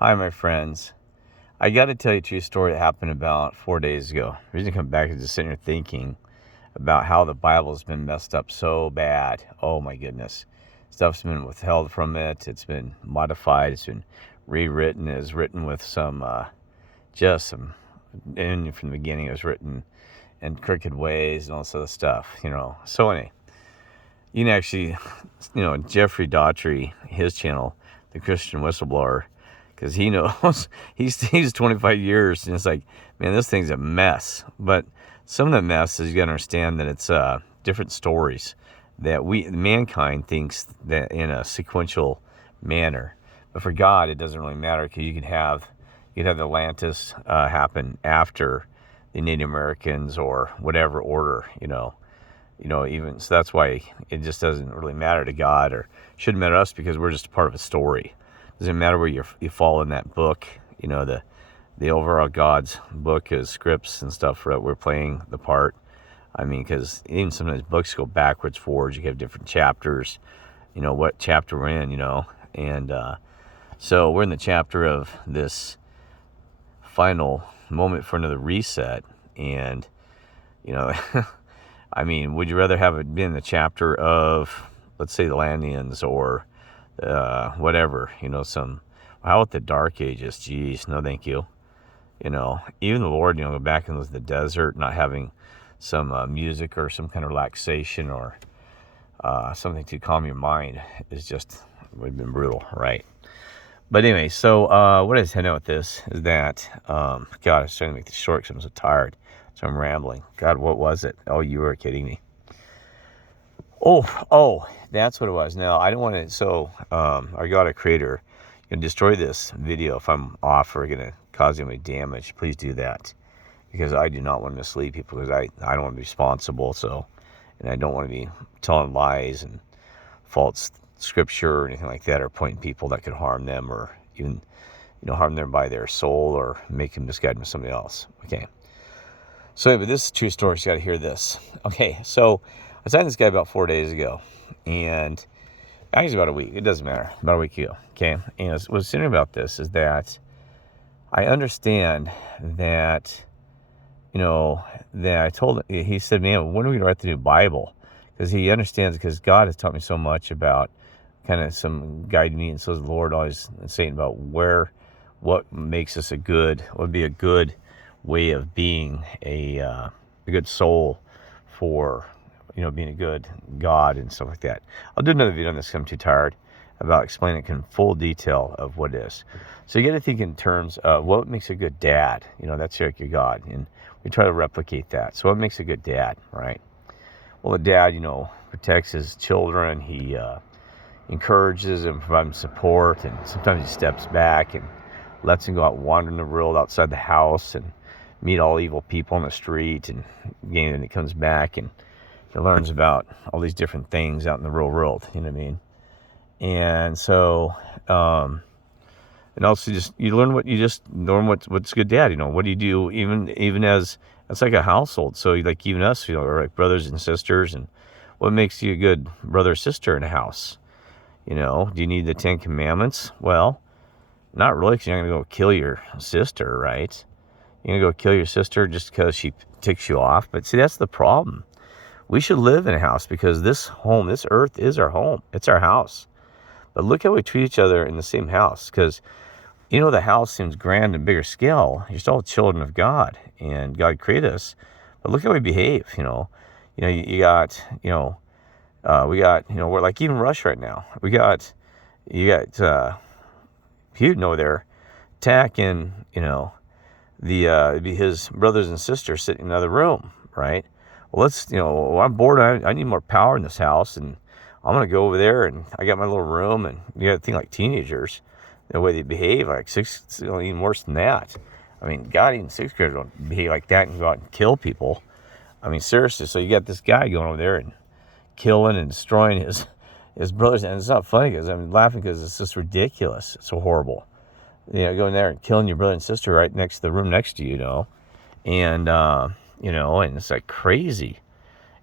Hi, my friends. I got to tell you a true story that happened about 4 days ago. The reason I come back is just sitting here thinking about how the Bible's been messed up so bad. Oh my goodness. Stuff's been withheld from it. It's been modified. It's been rewritten. It's written with and from the beginning it was written in crooked ways and all this other stuff. So anyway, you can actually, Jeffrey Daughtry, his channel, The Christian Whistleblower, because he knows he's 25 years, and it's like, man, this thing's a mess. But some of the mess is you gotta understand that it's different stories that mankind thinks that in a sequential manner, but for God it doesn't really matter, because you could have Atlantis happen after the Native Americans or whatever order. Even so, that's why it just doesn't really matter to God, or shouldn't matter to us, because we're just a part of a story. Doesn't matter where you fall in that book. The overall God's book is scripts and stuff that we're playing the part. I mean, because even sometimes books go backwards, forwards. You have different chapters. What chapter we're in. And so we're in the chapter of this final moment for another reset, and I mean, would you rather have it been the chapter of, let's say, the Atlanteans or whatever, how about the Dark Ages? Geez, no thank you. Even the Lord, go back into the desert, not having some music or some kind of relaxation or something to calm your mind would have been brutal, right? But anyway, so what I was heading out with this is that, God, I was trying to make this short because I'm so tired. So I'm rambling. God, what was it? Oh, you were kidding me. Oh, that's what it was. Now, I don't want to, so, our God, our creator, going to destroy this video if I'm off or going to cause any damage. Please do that, because I do not want to mislead people, because I don't want to be responsible. And I don't want to be telling lies and false scripture or anything like that, or pointing people that could harm them, or even, harm them by their soul, or make them misguided with somebody else. Okay. So anyway, this is a true story, so you got to hear this. Okay, so I was talking to this guy about 4 days ago, and actually about a week. It doesn't matter. About a week ago. Okay, and what's interesting about this is that I understand that, that I told him, he said, man, when are we going to write the new Bible? Because he understands, because God has taught me so much about kind of some guide me, and so is the Lord always saying about what makes us what would be a good way of being a good soul for, being a good God and stuff like that. I'll do another video on this because I'm too tired, about explaining in full detail of what it is. So you got to think in terms of what makes a good dad. That's like your God, and we try to replicate that. So what makes a good dad, right? Well, a dad, protects his children. He encourages and provides them support, and sometimes he steps back and lets them go out wandering the world outside the house and meet all evil people on the street, and then he comes back and he learns about all these different things out in the real world. You know what I mean? And so, and also you learn what's good dad. What do you do even as it's like a household. So like even us, are like brothers and sisters, and what makes you a good brother or sister in a house? Do you need the 10 Commandments? Well, not really, because you're not going to go kill your sister, right? You're going to go kill your sister just because she ticks you off. But see, that's the problem. We should live in a house, because this earth is our home. It's our house. But look how we treat each other in the same house, because, the house seems grand and bigger scale. You're still children of God, and God created us. But look how we behave, you got, we got, we're like even Rush right now. You got Putin over there attacking, his brothers and sisters sitting in another room, right? Well, I'm bored. I need more power in this house, and I'm going to go over there, and I got my little room, and you got to think like teenagers, the way they behave, like even worse than that. I mean, God, even sixth graders don't behave like that and go out and kill people. I mean, seriously. So you got this guy going over there and killing and destroying his brothers, and it's not funny, because I'm laughing because it's just ridiculous. It's so horrible. Going there and killing your brother and sister right next to the room next to you, and and it's like crazy.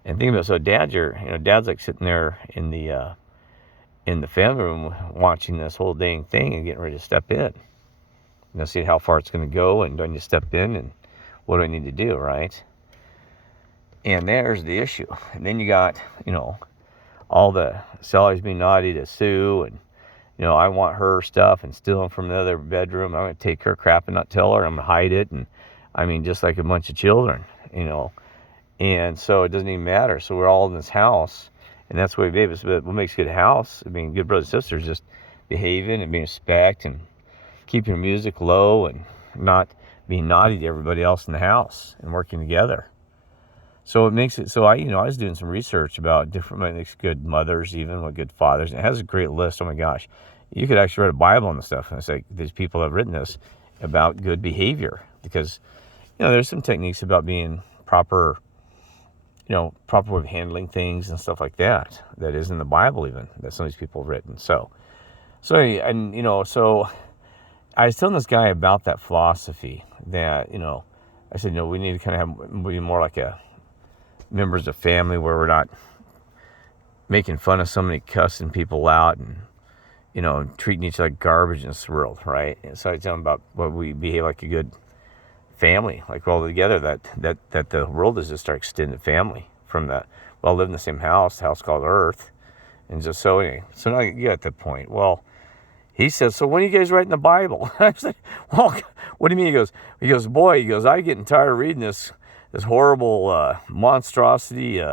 And think about it, so dad's like sitting there in the family room watching this whole dang thing and getting ready to step in. seeing how far it's going to go, and do I need to step in, and what do I need to do, right? And there's the issue. And then you got, all the Sally's being naughty to Sue, and I want her stuff and stealing from the other bedroom. I'm going to take her crap and not tell her. I'm going to hide it. And I mean, just like a bunch of children, And so it doesn't even matter. So we're all in this house, and that's what we But what makes a good house, good brothers and sisters, just behaving and being respect and keeping your music low and not being naughty to everybody else in the house and working together. So it makes it, so I was doing some research about different, what makes good mothers, even what good fathers. And it has a great list. Oh my gosh. You could actually write a Bible on the stuff. And it's like, these people have written this about good behavior, because, there's some techniques about being proper way of handling things and stuff like that is in the Bible, even, that some of these people have written. So I was telling this guy about that philosophy that, I said, we need to kind of be more like members of family, where we're not making fun of somebody, cussing people out, and, treating each other like garbage in this world, right? And so I tell him about what we behave like a good family, like we're all together, that the world is just our extended family from we all live in the same house, the house called Earth. And just so now you get the point. Well, he says, so when are you guys writing the Bible? I said, well, what do you mean? He goes, boy, I'm getting tired of reading this horrible monstrosity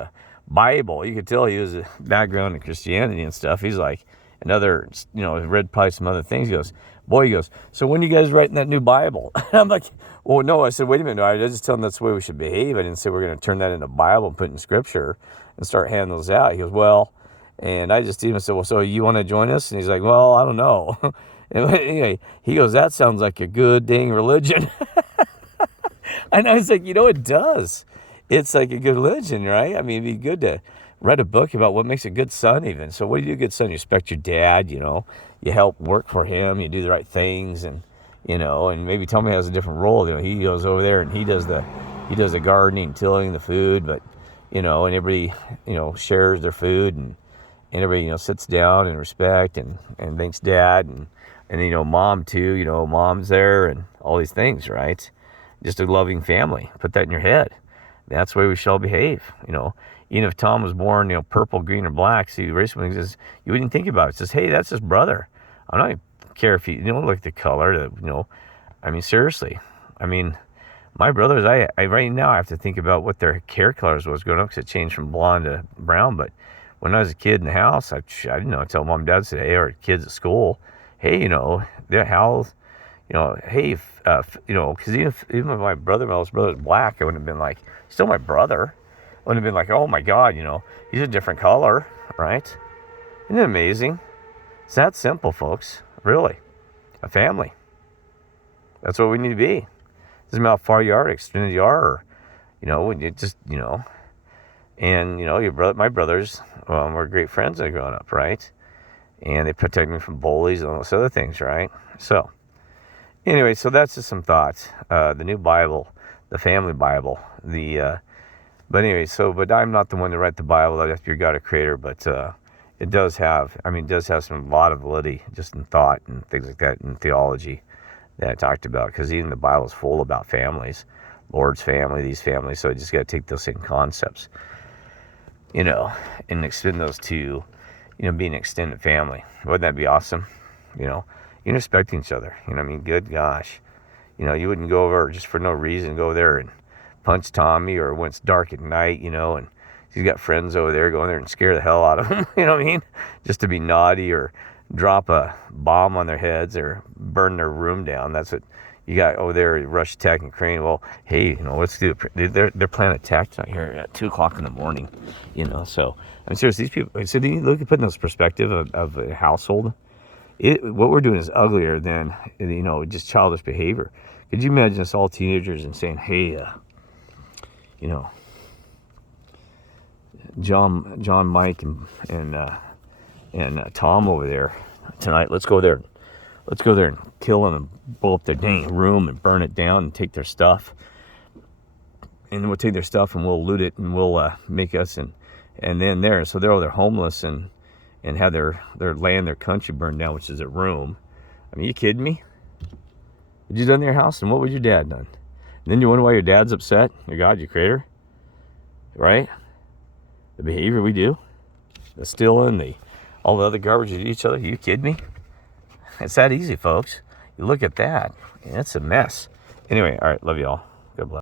Bible. You could tell he was a background in Christianity and stuff. He's like, another, read probably some other things. He goes, so when are you guys writing that new Bible? And I'm like, well, no. I said, wait a minute. I just tell him that's the way we should behave. I didn't say we're going to turn that into a Bible and put it in Scripture and start handing those out. He goes, well, and I just even said, well, so you want to join us? And he's like, well, I don't know. And anyway, he goes, that sounds like a good dang religion. And I was like, it does. It's like a good religion, right? I mean, it'd be good to write a book about what makes a good son even. So what do you do, good son? You respect your dad, you help work for him, you do the right things, and, and maybe Tommy has a different role. He goes over there and he does the gardening, tilling the food, but, and everybody, shares their food, and everybody, sits down and respect and thanks dad, and mom too, mom's there, and all these things, right? Just a loving family. Put that in your head. That's the way we shall behave, Even if Tom was born, purple, green, or black, see, race when he says, you wouldn't think about it. It says, hey, that's his brother. I don't even care if you don't look at the color, seriously. My brothers, I right now I have to think about what their hair colors was growing up, because it changed from blonde to brown. But when I was a kid in the house, I didn't know. I tell mom and dad, said, hey, or kids at school, hey, their house, hey, because even if my oldest brother was black, I wouldn't have been like, still my brother. I wouldn't have been like, oh my God, he's a different color, right? Isn't it amazing? It's that simple, folks. Really, a family. That's what we need to be. It doesn't matter how far you are, extended you are, or, when you just, and my brothers were great friends when I growing up, right? And they protect me from bullies and all those other things, right? So anyway, so that's just some thoughts. The new Bible, the family Bible, but anyway, but I'm not the one to write the Bible. That's your God, a creator, but it does have some lot of validity just in thought and things like that, in theology that I talked about, because even the Bible is full about families, Lord's family, these families. So I just got to take those same concepts, and extend those to, being an extended family. Wouldn't that be awesome? You respect each other. Good gosh. You wouldn't go over just for no reason, go there and punch Tommy, or when it's dark at night, and he's got friends over there, go in there and scare the hell out of him, just to be naughty, or drop a bomb on their heads, or burn their room down. That's what you got over there, Rush Tech and Crane. Well, hey, let's do it. They're planning attack tonight here at 2:00 in the morning, so I'm serious. These people, so you look at putting this perspective of a household. What we're doing is uglier than, just childish behavior. Could you imagine us all teenagers and saying, hey, John, Mike, and Tom over there tonight, let's go there and kill them and blow up their dang room and burn it down and take their stuff. And we'll take their stuff and we'll loot it, and we'll make us and then so they're homeless and have their land, their country burned down, which is their room. You kidding me? Had you done in your house? And what would your dad done? And then you wonder why your dad's upset? Your God, your creator? Right? The behavior we do? The stealing, all the other garbage we do to each other? You kidding me? It's that easy, folks. You look at that, and it's a mess. Anyway, all right, love you all. God bless.